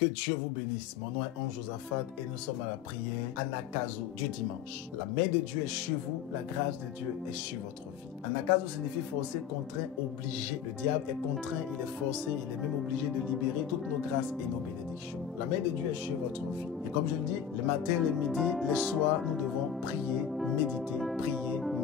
Que Dieu vous bénisse. Mon nom est Ange Josaphat et nous sommes à la prière Anagkazo du dimanche. La main de Dieu est sur vous, la grâce de Dieu est sur votre vie. Anagkazo signifie forcé, contraint, obligé. Le diable est contraint, il est forcé, il est même obligé de libérer toutes nos grâces et nos bénédictions. La main de Dieu est sur votre vie. Et comme je le dis, le matin, le midi, le soir, nous devons prier,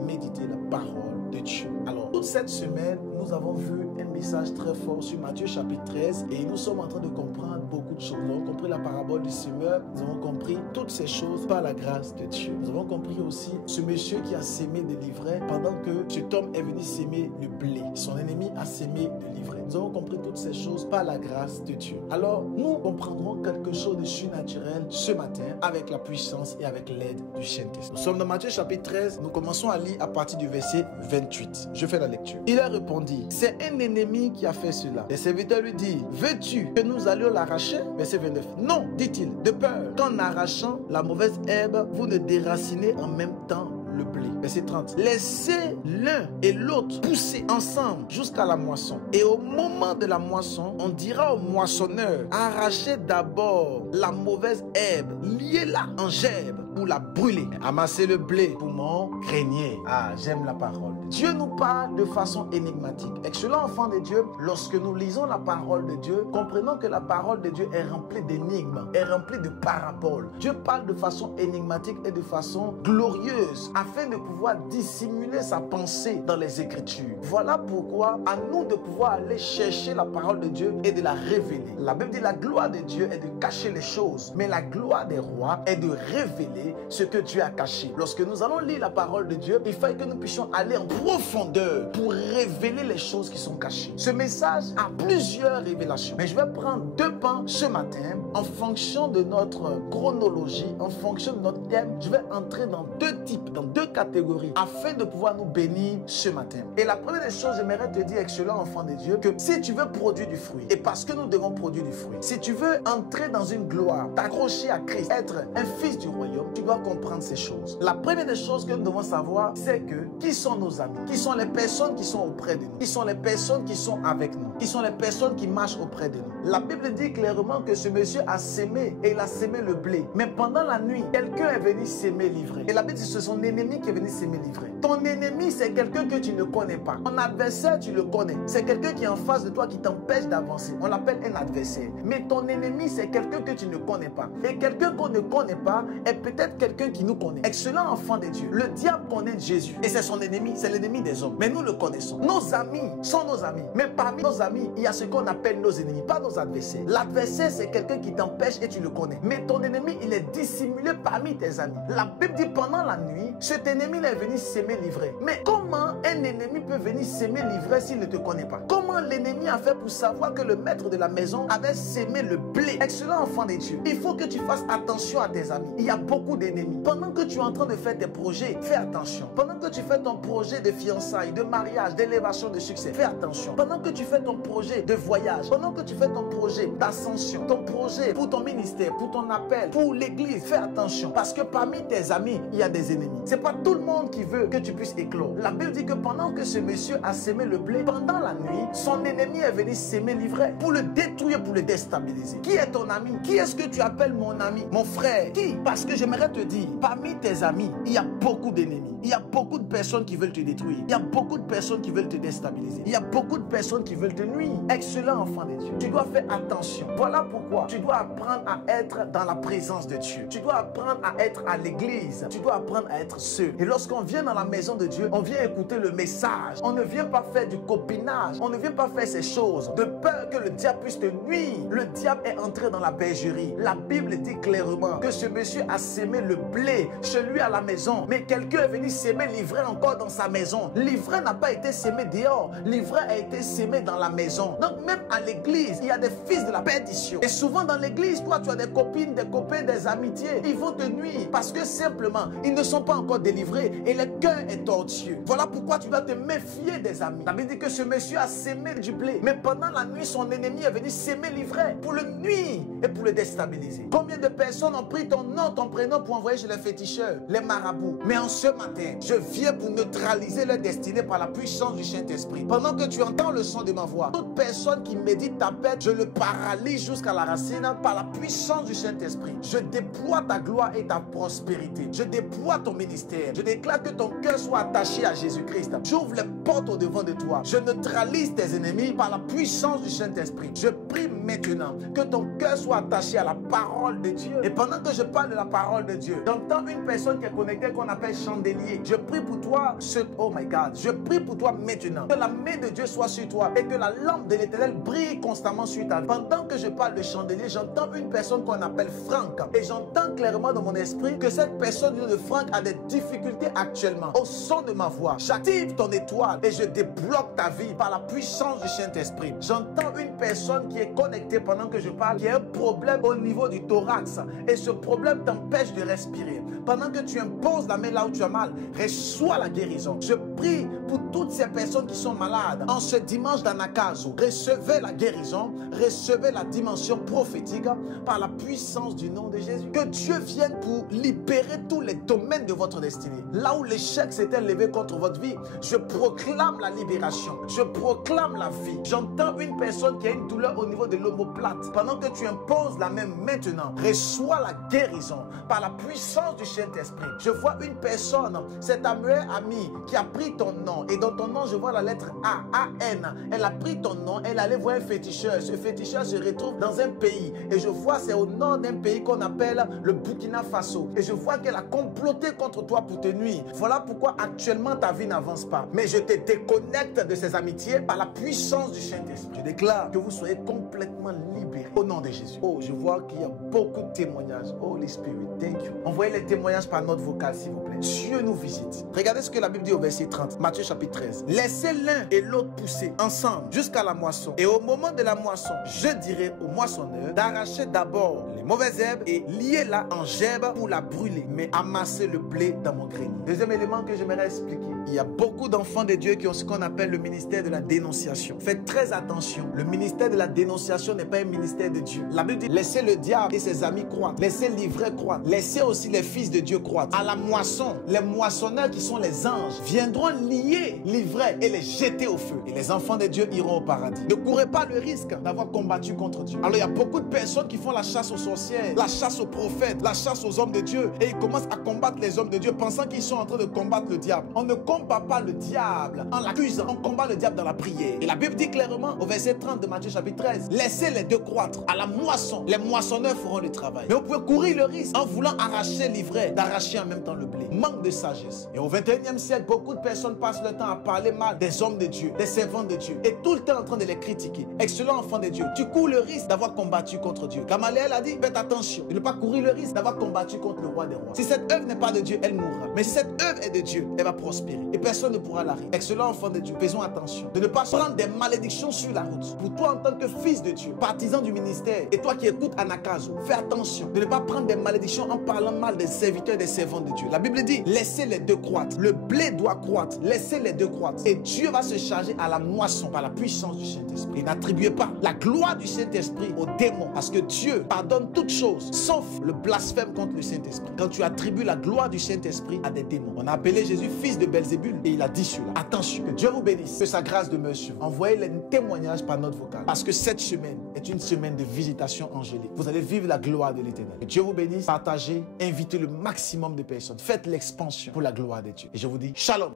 méditer la parole de Dieu. Alors, toute cette semaine, nous avons vu un message très fort sur Matthieu chapitre 13 et nous sommes en train de comprendre beaucoup de choses. Nous avons compris la parabole du semeur, nous avons compris toutes ces choses par la grâce de Dieu. Nous avons compris aussi ce monsieur qui a sémé des livrets pendant que cet homme est venu s'aimer le blé. Son ennemi a sémé le livret. Nous avons compris toutes ces choses par la grâce de Dieu. Alors, nous comprendrons quelque chose de surnaturel ce matin avec la puissance et avec l'aide du Saint-Esprit. Nous sommes dans Matthieu chapitre 13. Nous commençons à lire à partir du verset 28. Je fais la lecture. Il a répondu, c'est un ennemi qui a fait cela. Les serviteurs lui disent, veux-tu que nous allions l'arracher? Verset 29. Non, dit-il, de peur qu'en arrachant la mauvaise herbe, vous ne déracinez en même temps le blé. Verset 30. Laissez l'un et l'autre pousser ensemble jusqu'à la moisson. Et au moment de la moisson, on dira au moissonneur, arrachez d'abord la mauvaise herbe, liez-la en gerbe pour la brûler. Amassez le blé pour mon grenier. Ah, j'aime la parole. Dieu nous parle de façon énigmatique. Excellent enfant de Dieu, lorsque nous lisons la parole de Dieu, comprenons que la parole de Dieu est remplie d'énigmes, est remplie de paraboles. Dieu parle de façon énigmatique et de façon glorieuse afin de pouvoir dissimuler sa pensée dans les Écritures. Voilà pourquoi à nous de pouvoir aller chercher la parole de Dieu et de la révéler. La Bible dit la gloire de Dieu est de cacher les choses, mais la gloire des rois est de révéler ce que Dieu a caché. Lorsque nous allons lire la parole de Dieu, il faut que nous puissions aller en profondeur pour révéler les choses qui sont cachées. Ce message a plusieurs révélations, mais je vais prendre deux pans ce matin en fonction de notre chronologie, en fonction de notre thème. Je vais entrer dans deux types, dans deux catégories afin de pouvoir nous bénir ce matin. Et la première des choses, j'aimerais te dire, excellent enfant de Dieu, que si tu veux produire du fruit, et parce que nous devons produire du fruit, si tu veux entrer dans une gloire, t'accrocher à Christ, être un fils du royaume, tu dois comprendre ces choses. La première des choses que nous devons savoir, c'est que qui sont nos amis? Qui sont les personnes qui sont auprès de nous? Qui sont les personnes qui sont avec nous? Qui sont les personnes qui marchent auprès de nous? La Bible dit clairement que ce monsieur a sémé et il a sémé le blé. Mais pendant la nuit, quelqu'un est venu s'aimer l'ivraie. Et la Bible dit que c'est son ennemi qui est venu s'aimer l'ivraie. Ton ennemi, c'est quelqu'un que tu ne connais pas. Ton adversaire, tu le connais. C'est quelqu'un qui est en face de toi qui t'empêche d'avancer. On l'appelle un adversaire. Mais ton ennemi, c'est quelqu'un que tu ne connais pas. Et quelqu'un qu'on ne connaît pas est peut-être quelqu'un qui nous connaît. Excellent enfant de Dieu. Le diable connaît Jésus. Et c'est son ennemi. C'est l'ennemi des hommes. Mais nous le connaissons. Nos amis sont nos amis. Mais parmi nos amis, il y a ce qu'on appelle nos ennemis, pas nos adversaires. L'adversaire, c'est quelqu'un qui t'empêche et tu le connais. Mais ton ennemi, il est dissimulé parmi tes amis. La Bible dit pendant la nuit, cet ennemi est venu s'aimer l'ivraie. Mais comment un ennemi peut venir s'aimer l'ivraie s'il ne te connaît pas? Comment l'ennemi a fait pour savoir que le maître de la maison avait sémé le blé? Excellent enfant de Dieu, il faut que tu fasses attention à tes amis. Il y a beaucoup d'ennemis. Pendant que tu es en train de faire tes projets, fais attention. Pendant que tu fais ton projet de fiançailles, de mariage, d'élévation, de succès, fais attention. Pendant que tu fais ton projet de voyage, pendant que tu fais ton projet d'ascension, ton projet pour ton ministère, pour ton appel, pour l'église, fais attention. Parce que parmi tes amis, il y a des ennemis. C'est pas tout le monde qui veut que tu puisses éclore. La Bible dit que pendant que ce monsieur a sémé le blé, pendant la nuit, son ennemi est venu s'aimer l'ivraie pour le détruire, pour le déstabiliser. Qui est ton ami? Qui est-ce que tu appelles mon ami? Mon frère? Qui? Parce que j'aimerais te dire, parmi tes amis, il y a beaucoup d'ennemis. Il y a beaucoup de personnes qui veulent te détruire. Il y a beaucoup de personnes qui veulent te déstabiliser. Il y a beaucoup de personnes qui veulent te nuire. Excellent enfant de Dieu. Tu dois faire attention. Voilà pourquoi tu dois apprendre à être dans la présence de Dieu. Tu dois apprendre à être à l'église. Tu dois apprendre à être seul. Et lorsqu'on vient dans la maison de Dieu, on vient écouter le message. On ne vient pas faire du copinage. On ne vient pas faire ces choses de peur que le diable puisse te nuire. Le diable est entré dans la bergerie. La Bible dit clairement que ce monsieur a sémé le blé chez lui à la maison. Mais quelqu'un est venu s'aimer l'ivraie encore dans sa maison. L'ivraie n'a pas été sémé dehors. L'ivraie a été sémé dans la maison. Donc même à l'église, il y a des fils de la perdition. Et souvent dans l'église, toi tu as des copines, des copains, des amitiés. Ils vont te nuire parce que simplement, ils ne sont pas encore délivrés et le cœur est tortueux. Voilà pourquoi tu dois te méfier des amis. La Bible dit que ce monsieur a sémé du blé. Mais pendant la nuit, son ennemi est venu s'aimer l'ivraie pour le nuire et pour le déstabiliser. Combien de personnes ont pris ton nom, ton prénom maintenant pour envoyer chez les féticheurs, les marabouts. Mais en ce matin, je viens pour neutraliser leur destinée par la puissance du Saint-Esprit. Pendant que tu entends le son de ma voix, toute personne qui médite ta paix, je le paralyse jusqu'à la racine par la puissance du Saint-Esprit. Je déploie ta gloire et ta prospérité. Je déploie ton ministère. Je déclare que ton cœur soit attaché à Jésus-Christ. J'ouvre les portes au devant de toi. Je neutralise tes ennemis par la puissance du Saint-Esprit. Je prie maintenant que ton cœur soit attaché à la parole de Dieu. Et pendant que je parle de la parole de Dieu, j'entends une personne qui est connectée qu'on appelle chandelier. Je prie pour toi, oh my God, je prie pour toi maintenant. Que la main de Dieu soit sur toi et que la lampe de l'Éternel brille constamment sur ta vie. Pendant que je parle de chandelier, j'entends une personne qu'on appelle Franck. Et j'entends clairement dans mon esprit que cette personne de Franck a des difficultés actuellement. Au son de ma voix, j'active ton étoile et je débloque ta vie par la puissance du Saint-Esprit. J'entends une personne qui est connectée pendant que je parle, qui a un problème au niveau du thorax. Et ce problème t'empêche de respirer. Pendant que tu imposes la main là où tu as mal, reçois la guérison. Je prie pour toutes ces personnes qui sont malades. En ce dimanche d'Anakazo, recevez la guérison, recevez la dimension prophétique par la puissance du nom de Jésus. Que Dieu vienne pour libérer tous les domaines de votre destinée. Là où l'échec s'était levé contre votre vie, je proclame la libération. Je proclame la vie. J'entends une personne qui a une douleur au niveau de l'omoplate. Pendant que tu imposes la main maintenant, reçois la guérison par la puissance du Saint-Esprit. Je vois une personne, c'est ta meilleure amie qui a pris ton nom et dans ton nom je vois la lettre A, A-N. Elle a pris ton nom, elle allait voir un féticheur. Ce féticheur se retrouve dans un pays et je vois c'est au nord d'un pays qu'on appelle le Burkina Faso. Et je vois qu'elle a comploté contre toi pour te nuire. Voilà pourquoi actuellement ta vie n'avance pas. Mais je te déconnecte de ces amitiés par la puissance du Saint-Esprit. Je déclare que vous soyez complètement libérés au nom de Jésus. Oh, je vois qu'il y a beaucoup de témoignages. Holy Spirit, thank you. Envoyez les témoignages par note vocale s'il vous plaît. Dieu nous visite. Regardez ce que la Bible dit au verset 30. Matthieu chapitre 13. Laissez l'un et l'autre pousser ensemble jusqu'à la moisson. Et au moment de la moisson, je dirai au moissonneur d'arracher d'abord les mauvaises herbes et lier-la en gerbe pour la brûler, mais amasser le blé dans mon grenier. Deuxième élément que j'aimerais expliquer. Il y a beaucoup d'enfants de Dieu qui ont ce qu'on appelle le ministère de la dénonciation. Faites très attention. Le ministère de la dénonciation n'est pas un ministère de Dieu. La Bible dit, laissez le diable et ses amis croître. Laissez l'ivraie croître. Laissez aussi les fils de Dieu croître. À la moisson, les moissonneurs qui sont les anges viendront lier l'ivraie et les jeter au feu. Et les enfants de Dieu iront au paradis. Ne courez pas le risque d'avoir combattu contre Dieu. Alors il y a beaucoup de personnes qui font la chasse aux sorcières, la chasse aux prophètes, la chasse aux hommes de Dieu. Et ils commencent à combattre les hommes de Dieu pensant qu'ils sont en train de combattre le diable. On ne combat pas le diable en l'accusant. On combat le diable dans la prière. Et la Bible dit clairement au verset 30 de Matthieu chapitre 13, laissez les deux croître. À la moisson, les moissonneurs feront le travail. Mais vous pouvez courir le risque en voulant arracher l'ivraie, d'arracher en même temps le blé. Manque de sagesse. Et au 21e siècle, beaucoup de personnes passent le temps à parler mal des hommes de Dieu, des servants de Dieu, et tout le temps en train de les critiquer. Excellent enfant de Dieu, tu cours le risque d'avoir combattu contre Dieu. Gamaliel a dit, faites attention de ne pas courir le risque d'avoir combattu contre le roi des rois. Si cette œuvre n'est pas de Dieu, elle mourra. Mais si cette œuvre est de Dieu, elle va prospérer. Et personne ne pourra l'arrêter. Excellent enfant de Dieu, faisons attention de ne pas prendre des malédictions sur la route. Pour toi en tant que fils de Dieu, partisan du ministère, et toi qui écoutes Anakazo, fais attention de ne pas prendre des malédictions en parlant mal des serviteurs et des servants de Dieu. La Bible dit, laissez les deux croître. Le blé doit croître. Laissez les deux croître. Et Dieu va se charger à la moisson par la puissance du Saint-Esprit. Et n'attribuez pas la gloire du Saint-Esprit aux démons. Parce que Dieu pardonne toutes choses, sauf le blasphème contre le Saint-Esprit. Quand tu attribues la gloire du Saint-Esprit à des démons. On a appelé Jésus fils de Belzébul. Et il a dit cela. Attention, que Dieu vous bénisse. Que sa grâce demeure sur vous. Envoyez les témoignages par note vocale. Parce que cette semaine est une semaine de visitation angélique. Vous allez vivre la gloire de l'Éternel. Que Dieu vous bénisse. Partagez, invitez le maximum de personnes. Faites l'expansion pour la gloire de Dieu. Et je vous dis, shalom.